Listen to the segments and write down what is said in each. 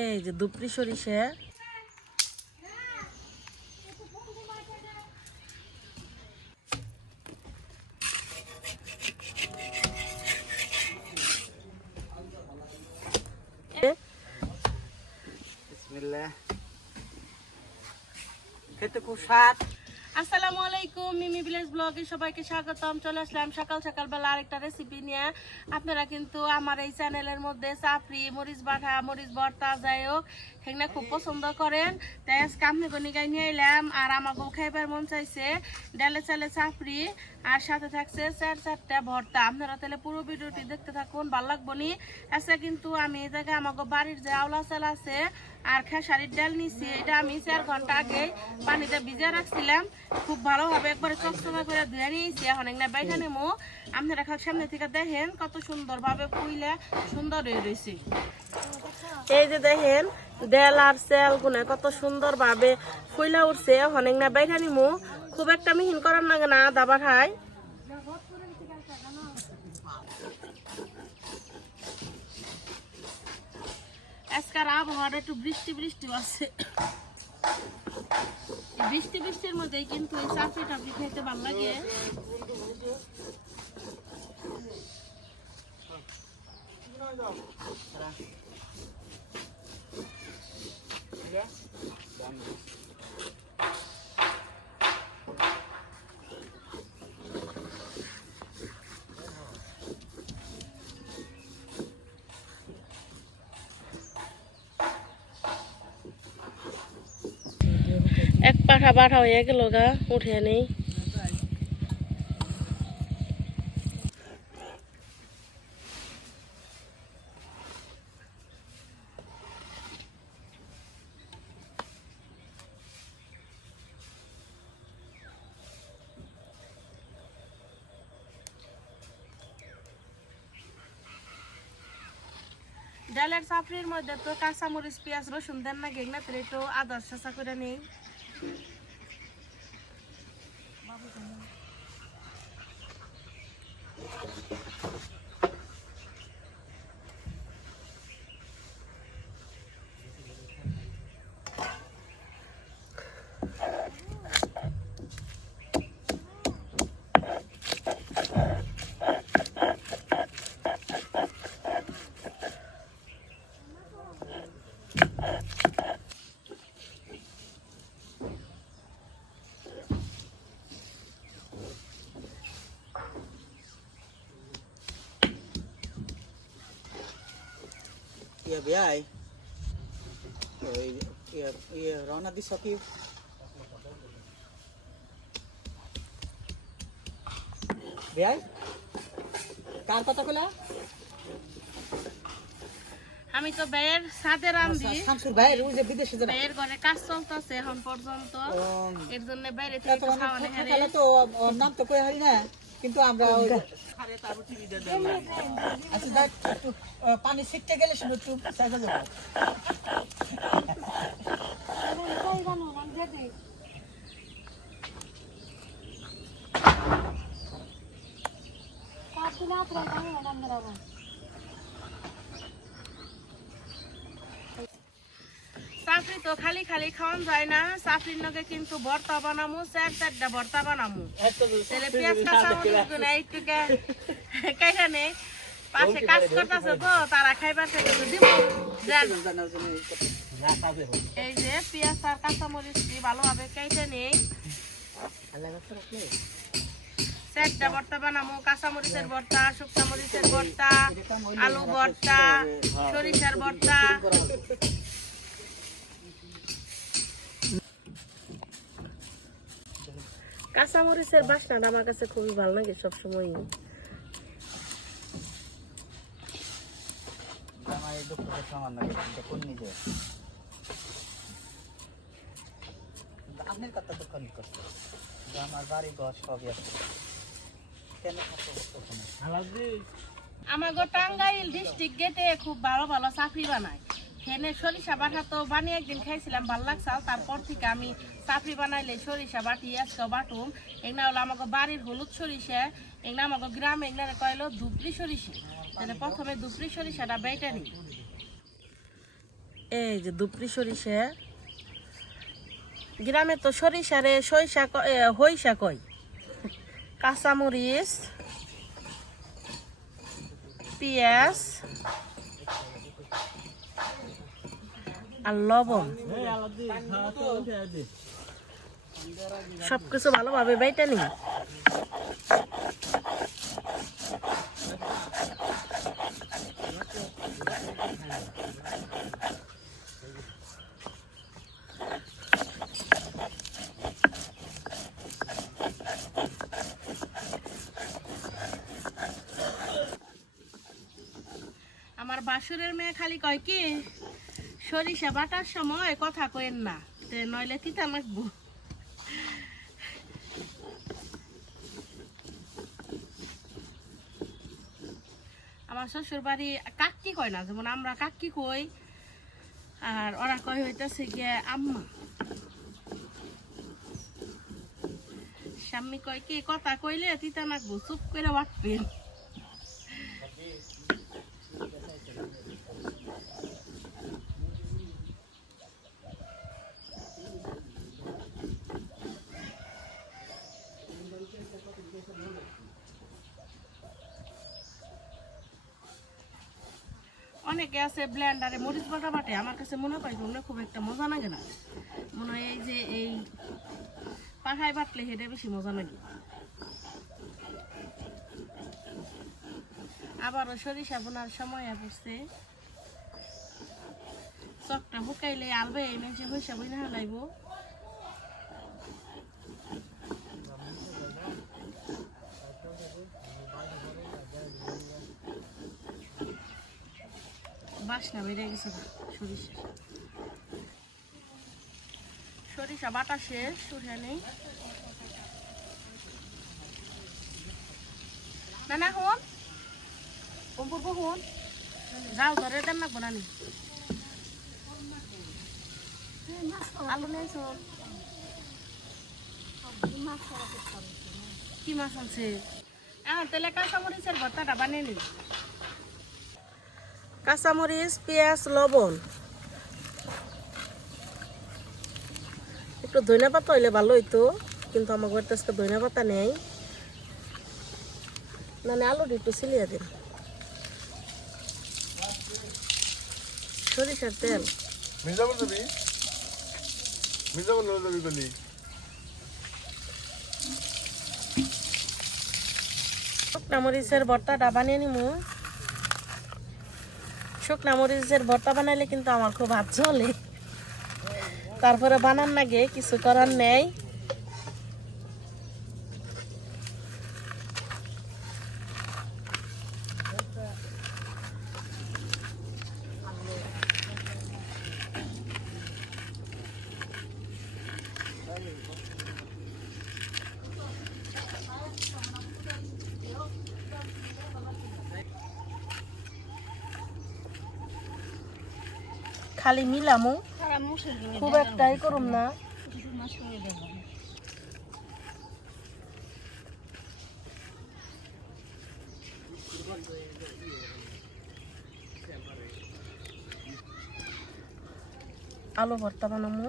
এই যে দুপরি সরিষা। খেতে খুব স্বাদ। আসসালামু আলাইকুম, মিমি ভিলেজ ব্লগে সবাইকে স্বাগতম। চলে আসলাম সকাল সকাল বেলা আরেকটা রেসিপি নিয়ে। আপনারা কিন্তু আমার এই চ্যানেলের মধ্যে চাপড়ি, মরিচ বাটা, মরিচ ভর্তা যাই হোক সেগুলো খুব পছন্দ করেন। তাই আজকে আপনি গনিকায় নিয়ে এলাম আর আমাকেও খাইবার মন চাইছে। ডালে চালে চাপড়ি, আর সাথে থাকছে চার চারটা ভর্তা। আপনারা তাহলে পুরো ভিডিওটি দেখতে থাকুন, ভালো লাগবো নি? আচ্ছা কিন্তু আমি এই জায়গায় আমাকে বাড়ির যে আওলা চাল আছে, আর খেসারির ডাল নিছি, এটা আমি চার ঘণ্টা আগে পানিতে ভিজে রাখছিলাম। খুব ভালোভাবে একবারে চকচকা করে ধুয়ে নিয়েছি। এখন এগুলা বাইটা নেব আপনারা খাল সামনে থেকে দেখেন কত সুন্দরভাবে ফুইলে সুন্দর হয়ে রয়েছে এই যে দেখেন দেল আর সেল গুনে কত সুন্দরভাবে ফুইলা উঠছে এখন না বাইটা নিমু। খুব একটা মিহিন করার নাগে না, দাবা খাই আজকাল আবহাওয়াটা একটু বৃষ্টি বৃষ্টি আছে। বৃষ্টি বৃষ্টির মধ্যে কিন্তু এই চাপড়ি টাপড়ি খেতে ভালো লাগে। এক পাঠা পাঠা হয়ে গেল গা উঠে নেই। ডালের চাপড়ির মধ্যে তো কাঁচামরিচ, পেঁয়াজ, রসুন দেন না গেগনা তাহলে একটু আদা চাষা করে নেই। ইয়ে বেয়াই ওই ইয়ে রওনা দিছ কি বেয়াই কার কথা কলা আমি তো ব্যয়ের সাথে রান্ধি শামসুর ভাই ওই যে বিদেশে যারা ব্যয়ের ঘরে কাজ চলতেছে এখন পর্যন্ত। এর জন্য বাইরে থেকে খাওয়ানো অনেক তো নাম তো কই হারি না। কিন্তু আমরা আচ্ছা একটু পানি ছিটতে গেলে শুধু একটু চাইতে যাব চাপড়ি তো খালি খালি খাওয়ান যায় না। চাপড়ির লগে কিন্তু ভর্তা বানামু, চার চারটা ভর্তা বানামু। তাহলে পেঁয়াজ কাঁচা একটু কাইটা নেই পাশে কাজ করতেছে তো, তারা খাইবার থেকে দিব এই যে পেঁয়াজ আর কাঁচা মরিচ ভালোভাবে কেটে নেই চারটা ভর্তা বানামু, কাঁচা মরিচের ভর্তা, শুকনা মরিচের ভর্তা, আলু ভর্তা, সরিষার ভর্তা। কাঁচা মরিচের বাসনাটা আমার কাছে খুবই ভালো লাগে সবসময় আমার আপনার আমার বাড়ি ঘর আছে ওখানে আমাগো টাঙ্গাইল ডিস্ট্রিক্ট গেটে খুব ভালো ভালো চাকরি বানায়। সেনে সরিষা বাটা তো বানিয়ে একদিন খাইছিলাম, ভালো লাগছে। তারপর থেকে আমি চাকরি বানাইলে সরিষা বাটি আজকে বাটুম। এগুলা হলো আমাকে বাড়ির হলুদ সরিষা, এগুলা আমাকে গ্রামে এগুলা কইলো ধুপড়ি সরিষা। তাহলে প্রথমে ধুপড়ি সরিষাটা বেটে নিই। এই যে দুপরি সরিষা, গ্রামে তো সরিষারে সরিষা হইষা কই কাঁচামরিচ, পেঁয়াজ আর লবণ। সবকিছু ভালোভাবে বেটে নি বাসুরের মেয়ে খালি কয়, কি সরিষা বাটার সময় কথা কইেন না? তে নইলে তিতা লাগবো আমার শ্বশুর বাড়ি কাকি কয় না, যেমন আমরা কাকি কই, আর ওরা কয় হইতেছে গিয়ে আম্মা। স্বামী কয়, কি কথা কইলে তিতা নাকবো চুপ করে বাটবেন অনেকে আছে ব্লেন্ডারে মরিচ বাটা বাটে। আমার কাছে মনে হয় ওগুলো খুব একটা মজা লাগে না। মনে হয় এই যে এই পাখায় বাটলে হেঁটে বেশি মজা লাগে। আবারও সরিষা বোনার সময় পড়ছে চকটা শুকাইলে আলবে মেঝে হইসা বই না লাগবো বাসনা বেড়ে গেছে সরিষা সরিষা বাটা শেষ, সরিষা নেই। না না হন কম্পুর হন? যাও ধরে দেন না বানানি। আলু নেই শোন কি মাছ আছে এখন তেলে কাঁচামরিচের ভর্তাটা বানিয়ে নি। কাঁচামরিচ পেঁয়াজ লবণ। একটু ধনিয়া পাতা হইলে ভালো হইতো কিন্তু আমার ঘরতে আজকে ধনিয়া পাতা নেই। না না আলুটা একটু সিলিয়ে দিন। সরিষার তেল। মরিচের ভর্তাটা বানিয়ে নিমু। শুকনা মরিচের ভর্তা বানাইলে কিন্তু আমার খুব হাত চলে তারপরে বানান লাগে কিছু করার নেই। খালি মিলামু খুব একটাই করুম না। আলু ভর্তা বানামু।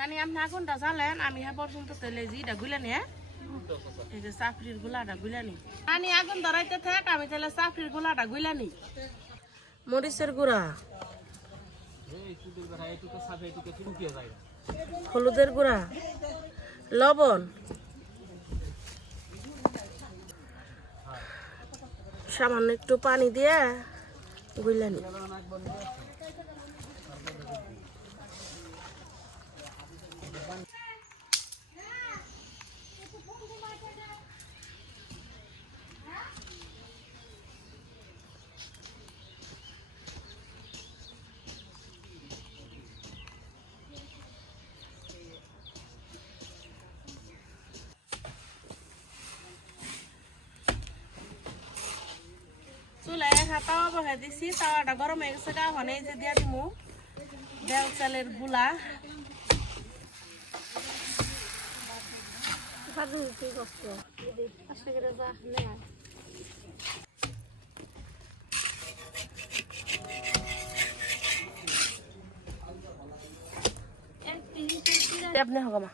নানি, আপনি আগুনটা জ্বালেন আমি হ্যাঁ পর্যন্ত তেলে জিটা গুলে নিয়ে এই যে চাপড়ির গুলাটা গুলে নি। নানি, আগুন ধরাইতে থাক, আমি তাহলে চাপড়ির গুলাটা গুলে নি। মরিচের গুঁড়া। হলুদের গুঁড়া। লবণ। সামান্য একটু পানি দিয়ে গুলে নি চুলায় একটা তাওয়া বসাই দিছি তাওয়াটা গরম হয়ে গেছে গা হনে যে দিয়া দিমু দেল চালেরগুলা আপনি হোক মা।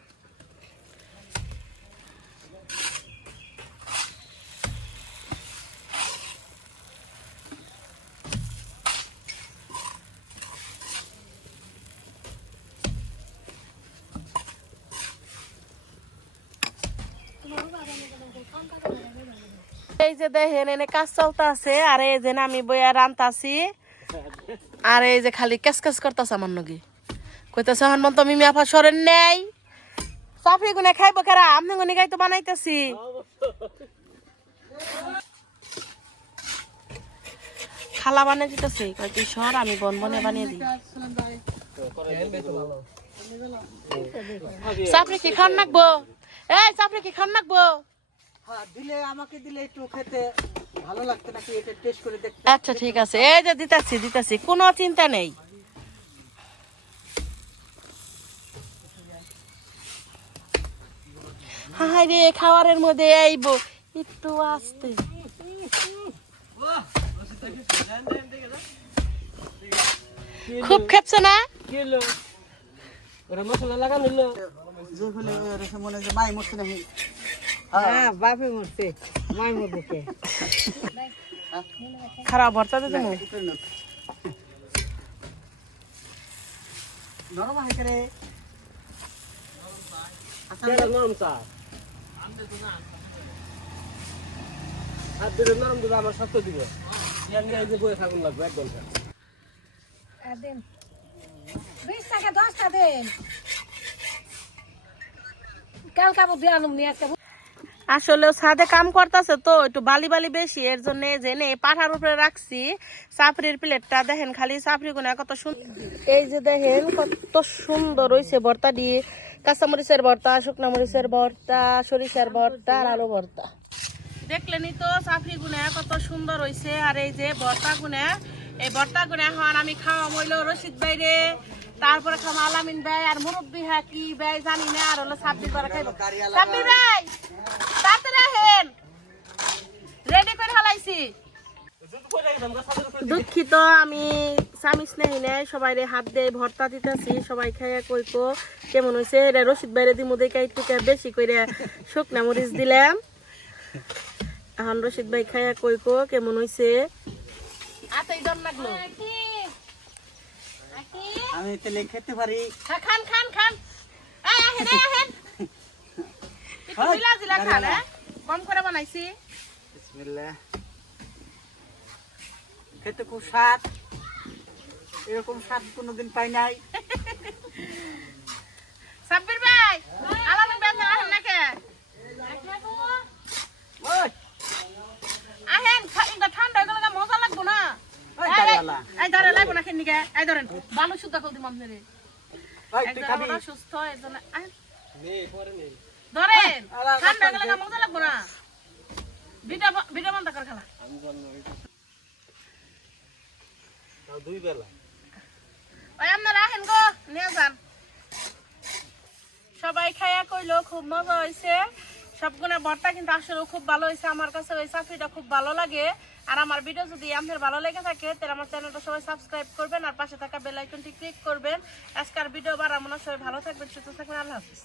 যে দেখেন, এনে কাজ চলতে আছে আর এই যে আমি বইয়া রান্তাছি। আর এই যে খালি কেস কেস করতেছে আমার নগি। কইতেছে হনুমন্ত মিমি আপা সরেন নেই। চাপড়ি গুনে খাইবো কেরা? আপনি গুনে খাই তো বানাইতেছি। খালা বানিয়ে দিতেছে। কয় তুই সর, আমি বন বনে বানিয়ে দিই। চাপড়ি কি খান নাকবো? এই চাপড়ি কি খান নাকবো? দিলে আমাকে দিলে একটু খেতে ভালো লাগতো নাকি এটা টেস্ট করে দেখতে আচ্ছা ঠিক আছে। এই যে দিতাছি দিতাছি কোনো চিন্তা নেই। হাই রে খাওয়ারের মধ্যে আইব একটু আসতে। খুব খেপছে না? যে হলে রেখে মনে হয় যে মাই মরছে নাকি? হ্যাঁ বাপে মরছে মাই মরছে খারাপ ভর্তা নরম হয় করে দিন বিশ টাকা দশটা দিন। কালকে আবার দিয়ে আনুম নিয়ে আজকে আসলে ছাদে কাম করতেছে তো, একটু বালি বালি বেশি, এর জন্য জেনে পাঠার উপরে রাখছি। চাপড়ির প্লেটটা, দেখেন খালি চাপড়ি গুনা কত সুন্দর এই যে দেখেন কত সুন্দর হয়েছে ভর্তা দিয়ে কাঁচামরিচের ভর্তা, শুকনা মরিচের ভর্তা, সরিষার ভর্তা আর আলু ভর্তা। দেখলেনি তো, চাপড়ি গুনা কত সুন্দর হয়েছে আর এই যে ভর্তা গুনা এই ভর্তা গুনা এখন আমি খাওয়া মইল রশিদ বাইরে তারপরে খাওয়া আলামিন ভাই আর মুরব্বী হ্যাঁ কি ভাই জানি না আর হলো সাব্বির করে খাইব। সাব্বির ভাই তাড়াতাড়ি আহেন। রেডি করে হালাইছি। দুঃখিত আমি স্বামী স্নেহী নেই সবাই হাত দিয়ে ভর্তা দিতেছি সবাই খাইয়া কইকো কেমন হয়েছে এটা রশিদ বাইরে দিমু দেখে একটু বেশি করে শুকনা মরিচ দিলাম। এখন রশিদ ভাই খাইয়া কইকো কেমন হয়েছে আতাই দর লাগল আমি তেলে খেতে পারি। হ্যাঁ, খান খান খান। আহেন আহেন। হয়, জিলা জিলা খান হ্যাঁ? কম করে বানাইছি। বিসমিল্লাহ। খেতে খুব স্বাদ। এরকম স্বাদ কোনোদিন পাই নাই। সাব্বির ভাই আলামিন ভাই আহেন নাকি? ওই। আহেন ঠান্ডা হয়ে গেলে মজা লাগবো না? এই, এই, দাঁড়িয়ালা এই ধরে লাগবো না খেয়ে নিকে। এই ধরেন ভালো শুদ্ধ করে দিম আপনারে। ওই তুই একদম খাবি। আমরা সুস্থ এর জন্য ধরেন ঠান্ডা গেলে মজা লাগবো না। ভিডিও ব- বন্ধ করে খেলা। দুই বেলা। ওই আপনারা আহেন গো নিয়ে যান। সবাই খাইয়া কইলো খুব মজা হয়েছে সবগুলো ভর্তা কিন্তু আসলে খুব ভালো হয়েছে। আমার কাছে ওই চাকরিটা খুব ভালো লাগে। আর আমার ভিডিও যদি আপনার ভালো লেগে থাকে, তাহলে আমার চ্যানেলটা সবাই সাবস্ক্রাইব করবেন আর পাশে থাকা বেল আইকনটি ক্লিক করবেন। আজকের ভিডিও বার আমরা সবাই ভালো থাকবেন, সুস্থ থাকবেন, আল্লাহ হাফিজ।